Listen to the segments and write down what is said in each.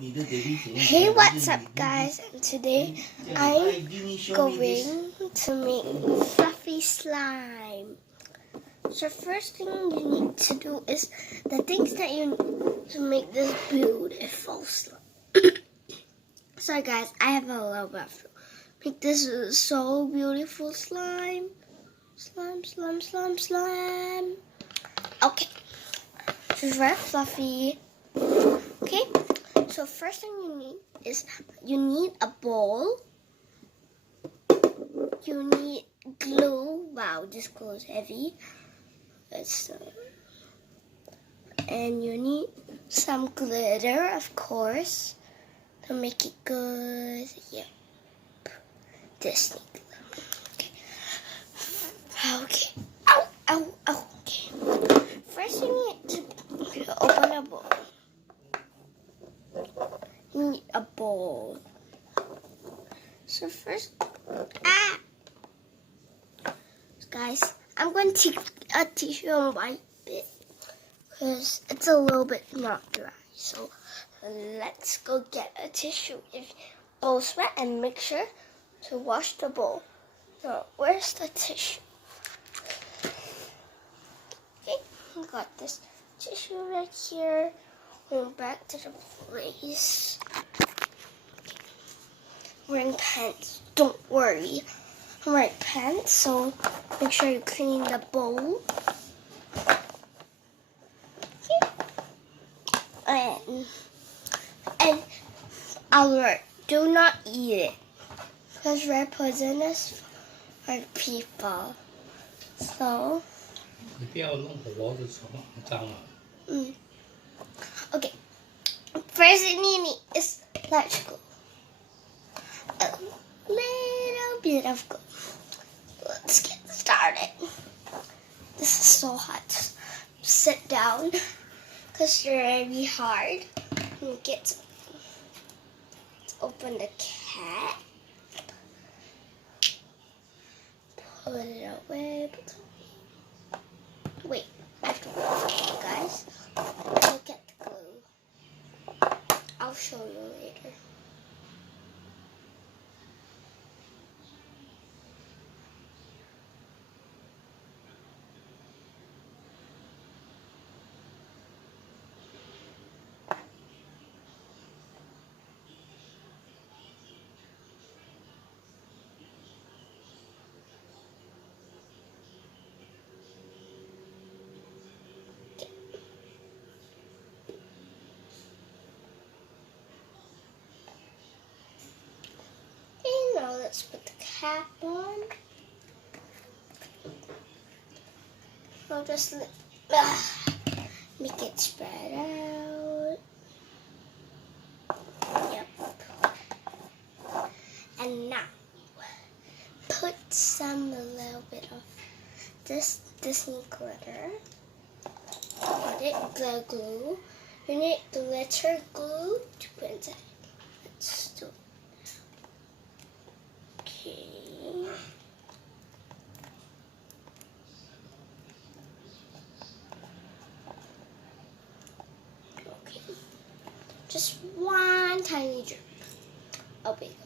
Hey, what's up guys, and today I'm going to make fluffy slime. So first thing you need to do is the things that you need to make this beautiful slime. Sorry guys, I have a little bit of make this so beautiful slime. Slime. Okay, this is very fluffy. Okay. So first thing you need is you need a bowl. You need glue. Wow, this glue is heavy. And you need some glitter, of course, to make it good. Yep. This needs glitter. Okay. Ow. Okay. First you need to open a bowl. You need a bowl. So first, guys, I'm going to take a tissue and wipe it because it's a little bit not dry. So let's go get a tissue. If bowl's wet, and make sure to wash the bowl. Now, where's the tissue? Okay, we got this tissue right here. Going back to the place. Wearing pants. Don't worry. I'm wearing pants, so make sure you clean the bowl. And alert, do not eat it because we're poisonous for people. So. Okay. First thing you need is large glue. A little bit of glue. Let's get started. This is so hot. Sit down because you're very hard. Let's open the cap. Put it away. Wait, I have to look, guys. Look at the glue. I'll show you later. Now let's put the cap on. I'll just make it spread out. Yep. And now put a little bit of this Disney glitter. Put it glue. You need glitter glue to put inside. Let's do it. Okay. Just one tiny drip. Oh, wait.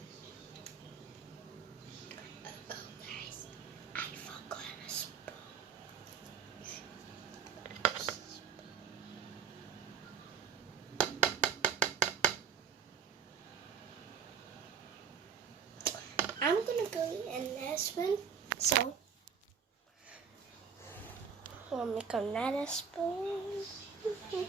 Oh, guys, I forgot a spoon. I'm gonna go in this one, so we'll make another spoon. Okay,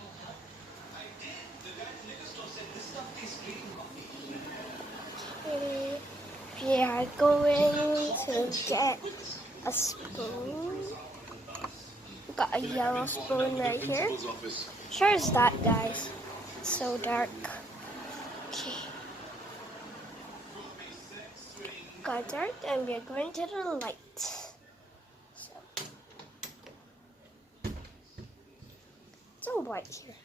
we are going to get a spoon. We got a yellow spoon right here. Sure is that, guys. It's so dark. Okay. Got dark, and we're going to the light. So it's all white here.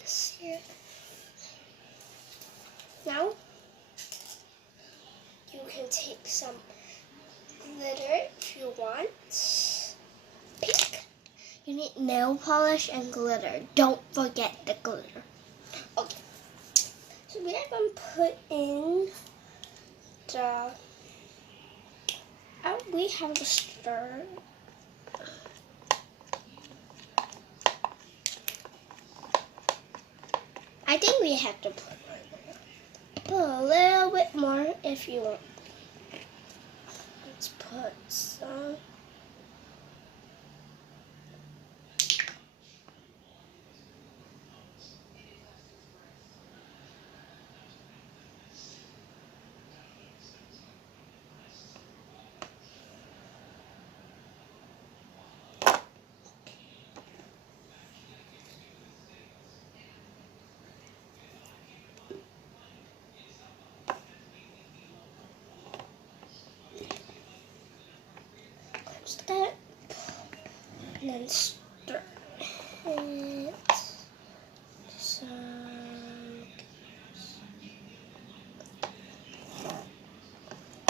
This here. Now you can take some glitter if you want. Pink. You need nail polish and glitter. Don't forget the glitter. Okay. So we are going to put in the... we have a stir. I think we have to put a little bit more if you want. Let's put some. That and then stir it.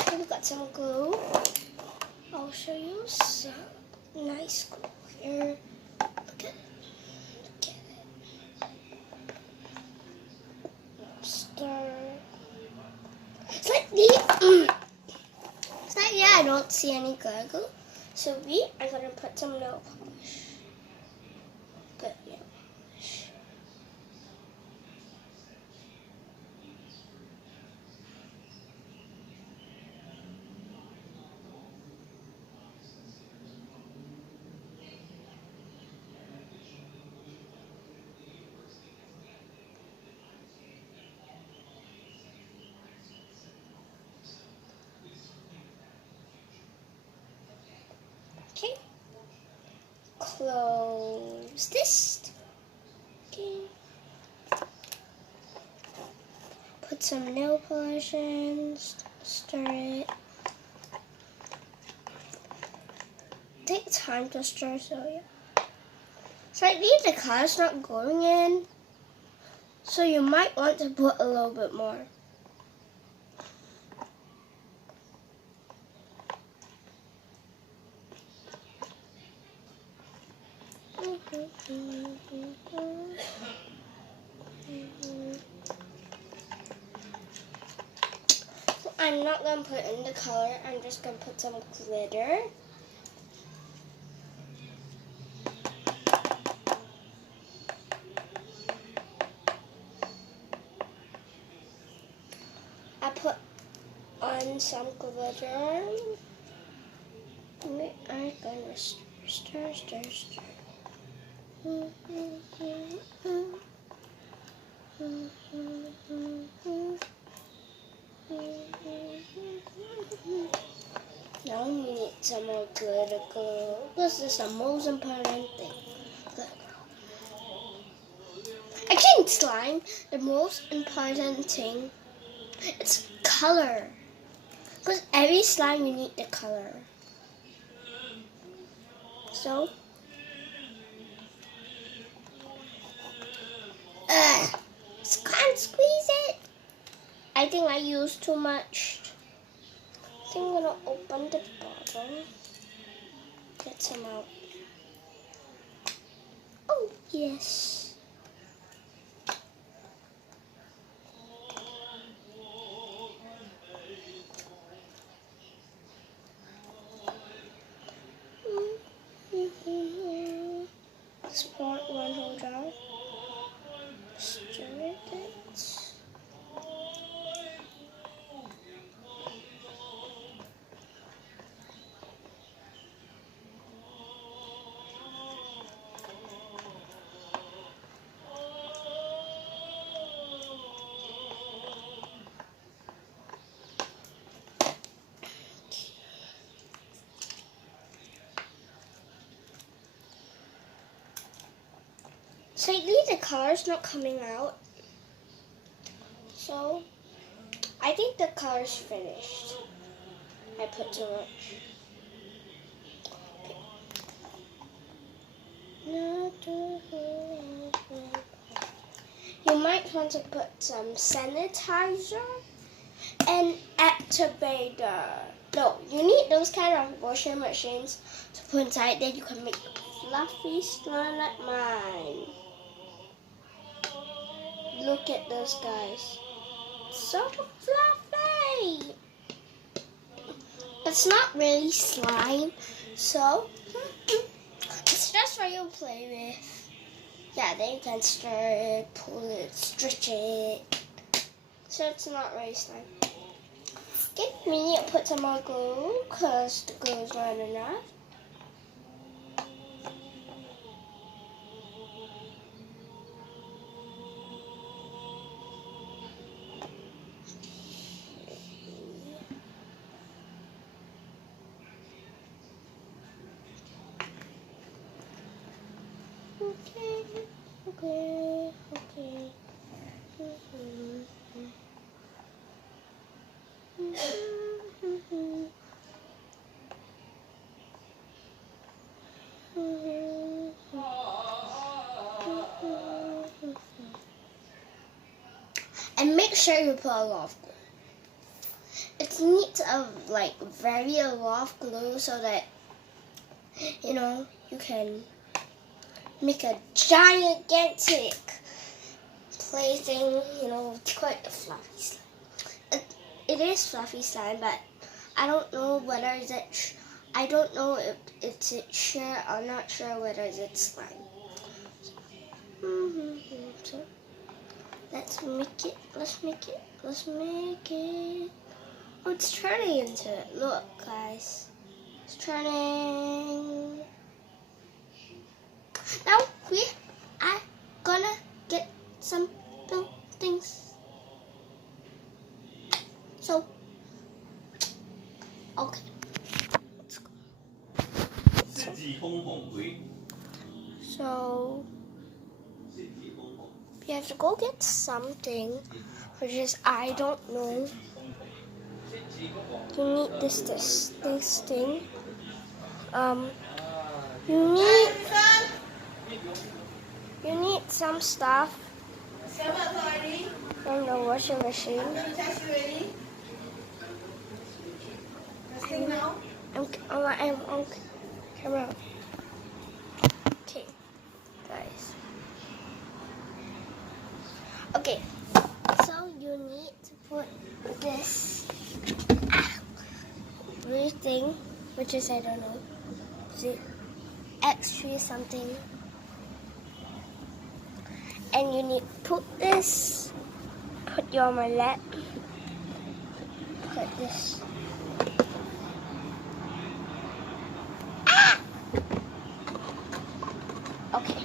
Okay, we got some glue. I'll show you some nice glue here. Look at it. Look at it. Stir. Slightly, I don't see any glue. So we are going to put some nail polish. Good nail polish. Okay. Close this. Okay. Put some nail polish in, stir it. Take time to stir, so yeah. Slightly the color's not going in, so you might want to put a little bit more. I'm not going to put in the color, I'm just going to put some glitter. I put on some glitter. We are going to stir, stir, stir. Now we need some more glitter glue. This is the most important thing. Actually, in slime, the most important thing is color. Because every slime you need the color. So, can't squeeze it. I think I used too much. I think I'm gonna open the bottom. Get some out. Oh, yes. Support one whole jar. Stir it. Slightly the color's not coming out. So I think the color's finished. I put too much. You might want to put some sanitizer and activator. No, you need those kind of washing machines to put inside. Then you can make fluffy slime like mine. Look at those guys. So fluffy. It's not really slime, so it's just for you to play with. Yeah, then you can stir it, pull it, stretch it. So it's not really slime. Okay, we need to put some more glue because the glue is not enough. Okay. And make sure you put a lot of glue. It needs a very a lot of glue so that you can make a gigantic plaything, quite a fluffy slime. It is fluffy slime, but I don't know whether I don't know if it's sure. I'm not sure whether it's slime. So let's make it. Oh, it's turning into it. Look, guys, it's turning. Now we are gonna get some things. So, okay, let's go. So we have to go get something, which is I don't know. You need this thing. You need some stuff from the washing machine. I'm on camera. Okay, guys. Okay, so you need to put this blue thing, which is I don't know, is it X3 something, and you need to put this. Put your omelette. Put this. Okay,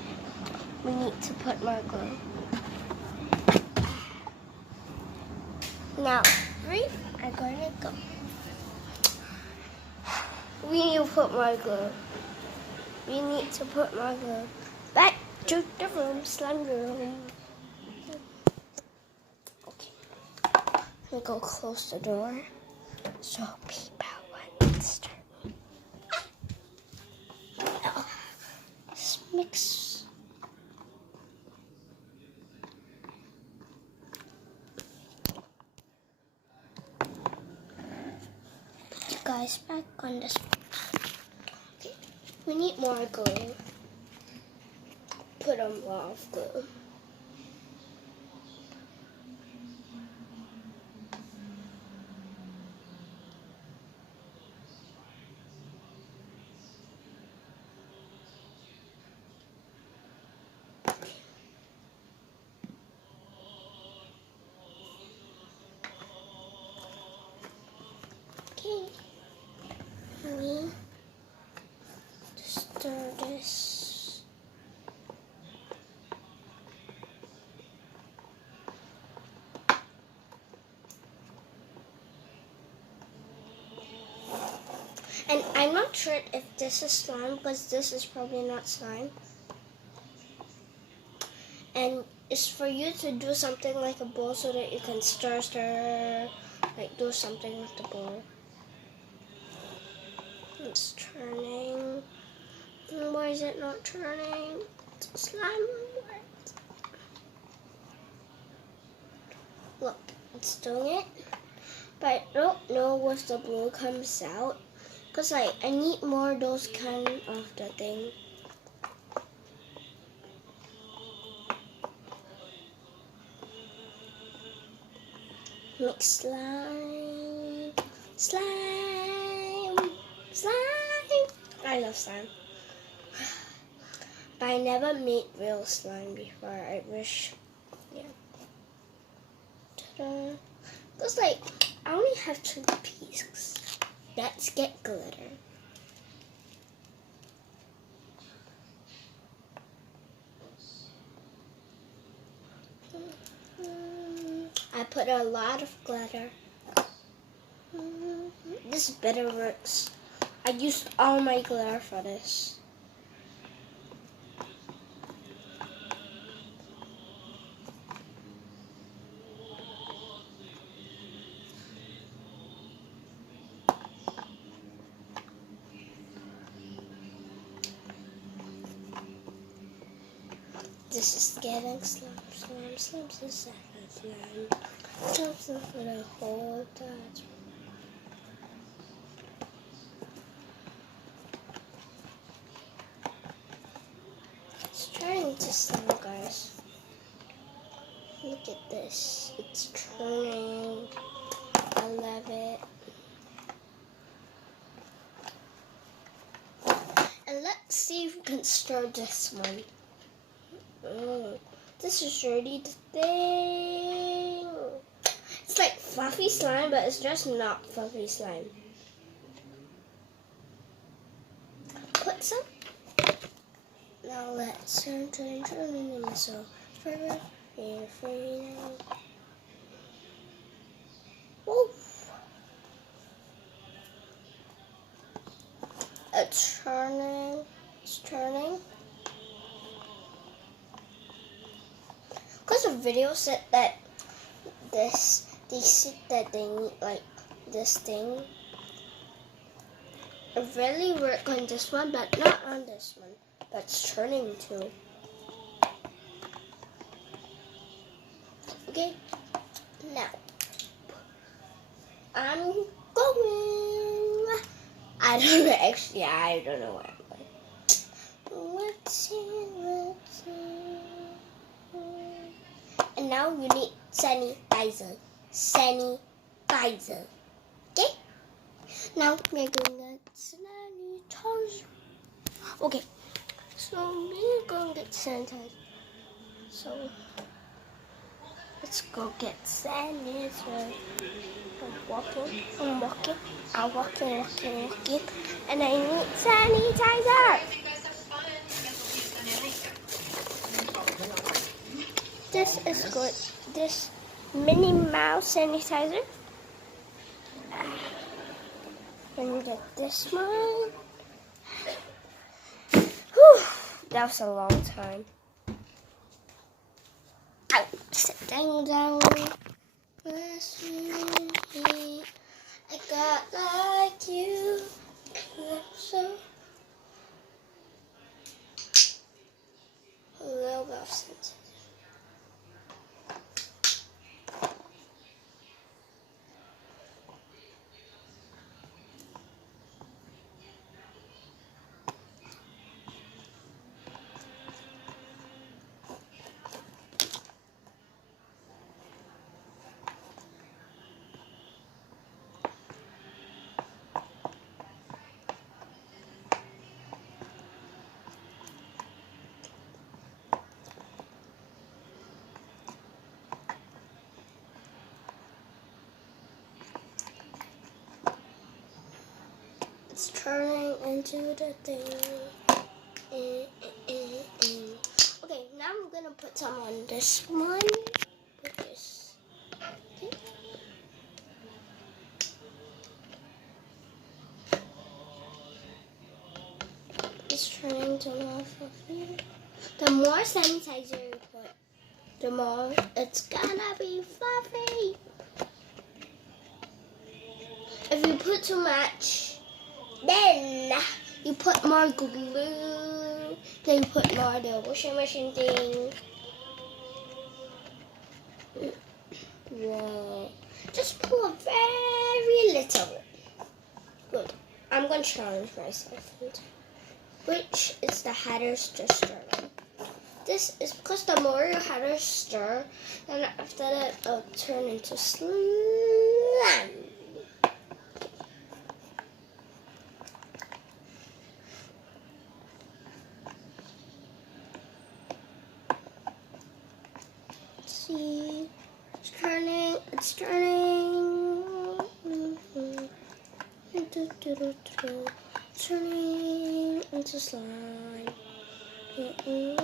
we need to put more glue. Now, we are going to go. We need to put more glue. We need to put more glue. Back to the room, slime room. Okay, I'm going to go close the door so people won't disturb me. Now, let's mix. Guys, back on this. Okay, we need more glue. Put a lot of glue. Okay. We stir this. And I'm not sure if this is slime because this is probably not slime. And it's for you to do something like a bowl so that you can stir, like do something with the bowl. It's turning. Why is it not turning? It's slime. Look, it's doing it. But I don't know if the blue comes out. Because I need more of those kind of the thing. Make slime. Slime. Slime. I love slime. But I never made real slime before. I wish. Yeah. Ta-da. Looks like I only have 2 pieces. Let's get glitter. I put a lot of glitter. This better works. I used all my glitter for this. This is getting slime, slime to second slime. Slime for the whole time. It's turning to slime, guys. Look at this. It's turning. I love it. And let's see if we can stir this one. This is already the thing. It's like fluffy slime, but it's just not fluffy slime. Put some. Now let's turn so further and further. Woof. It's turning. It's turning. Because the video said that they said that they need like this thing. It really worked on this one, but not on this one. But it's turning too. Okay, now I'm going. I don't know, actually, I don't know where I'm going. Let's see. And now you need sanitizer. Sanitizer. Okay? Now we're going to get sanitizer. Okay. So we're going to get sanitizer. So let's go get sanitizer. I'm walking. And I need sanitizer. This is good. This Minnie Mouse sanitizer. And get this one. Whew, that was a long time. Ow, sit down. I got like you. So a little bit of sense. It's turning into the thing. Okay, now I'm gonna put some on this one. Put this. Okay. It's turning to more fluffy. The more sanitizer you put, the more it's gonna be fluffy. If you put too much, then you put more glue. Then you put more of the washing machine thing. Whoa. Just pour very little. Good. I'm going to challenge myself. Which is the hardest to stir. this is because the more you had to stir, and after that it'll turn into slime. See, it's turning, it's turning. Turning into slime. Okay,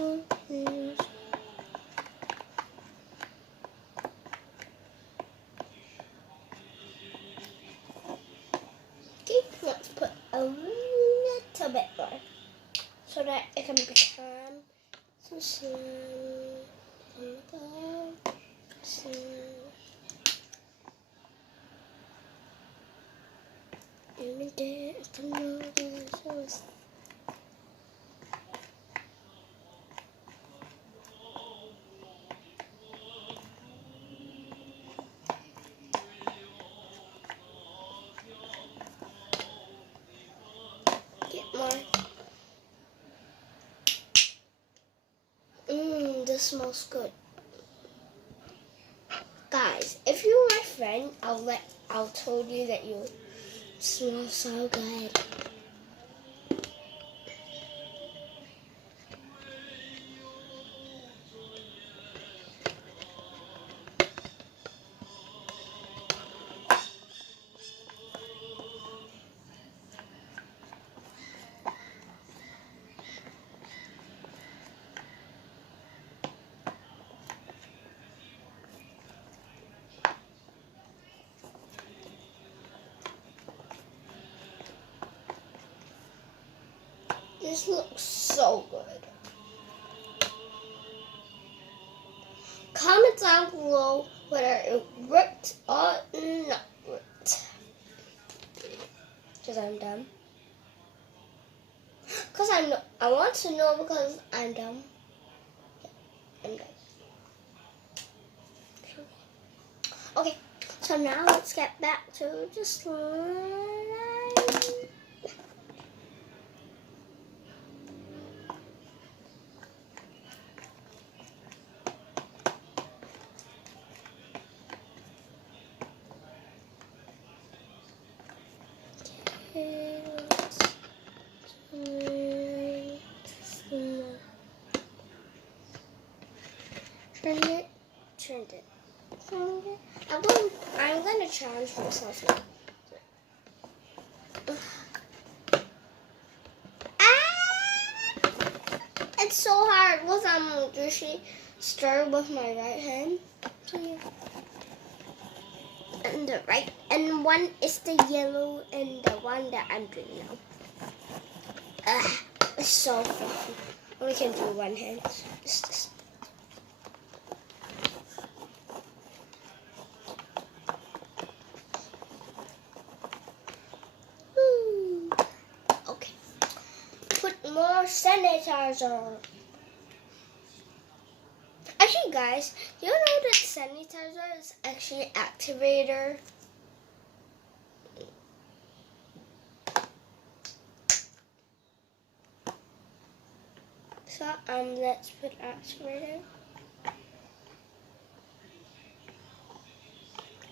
let's put a little bit more so that it can become some slime. Get more. This smells good. Guys, if you're my friend, I'll tell you that you smell so good. This looks so good. Comment down below whether it worked or not worked. Because I'm dumb. Because I want to know because I'm dumb. I'm dumb. Okay, so now let's get back to the slime. Turned it. I'm going to challenge myself now. It's so hard because I'm usually stir with my right hand. And the right, and one is the yellow, and the one that I'm doing now. It's so fun. Only can do one hand. It's this. Okay. Put more sanitizer. Actually, guys, you know that sanitizer is actually activator. So let's put activator.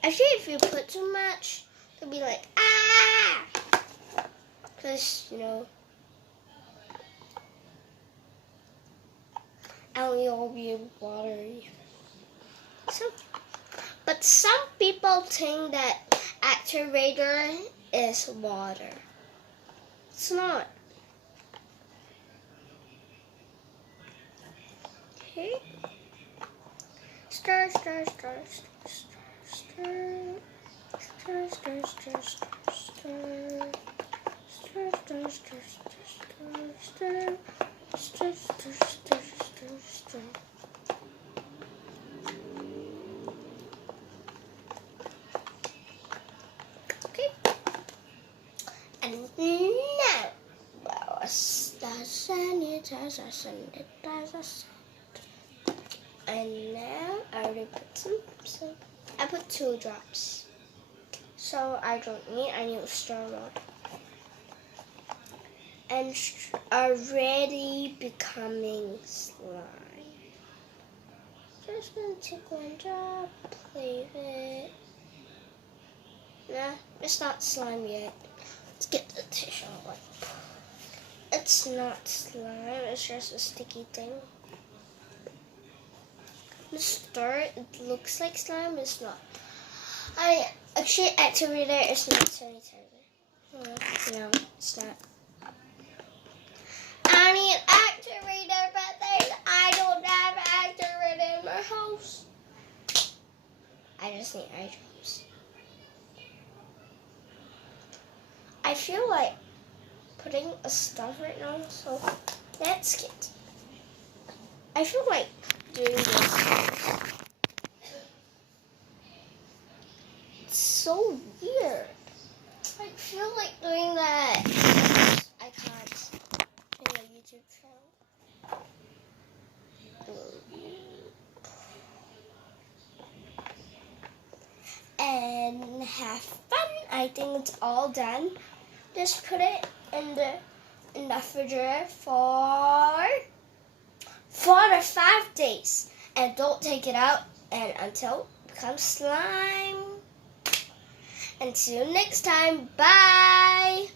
Actually, if you put too much, it'll be like because you know, and you'll be watery. So, but some people think that activator is water. It's not. Okay. Stir, stir, stir, stir, stir, stir, stir, stir, stir, stir, stir, stir, stir, stir, stir, stir, stir. Okay. And now, well, the sanitizer. And now I already put some. I put 2 drops. So I don't need. I need to stir more. And already becoming slime. just gonna take one drop, play with it. Nah, it's not slime yet. Let's get the tissue out. It's not slime, it's just a sticky thing. The start, it looks like slime, it's not. I actually activated it, it's not sanitizer. No, it's not. I need activator, but then I don't have activator in my house. I just need eye drops. I feel like putting a stuff right now, so let's get. I feel like doing this. It's so weird. I feel like doing that. I can't make a YouTube channel. And have fun. I think it's all done. Just put it in the refrigerator for 4 to 5 days, and don't take it out and until it becomes slime. Until next time, bye.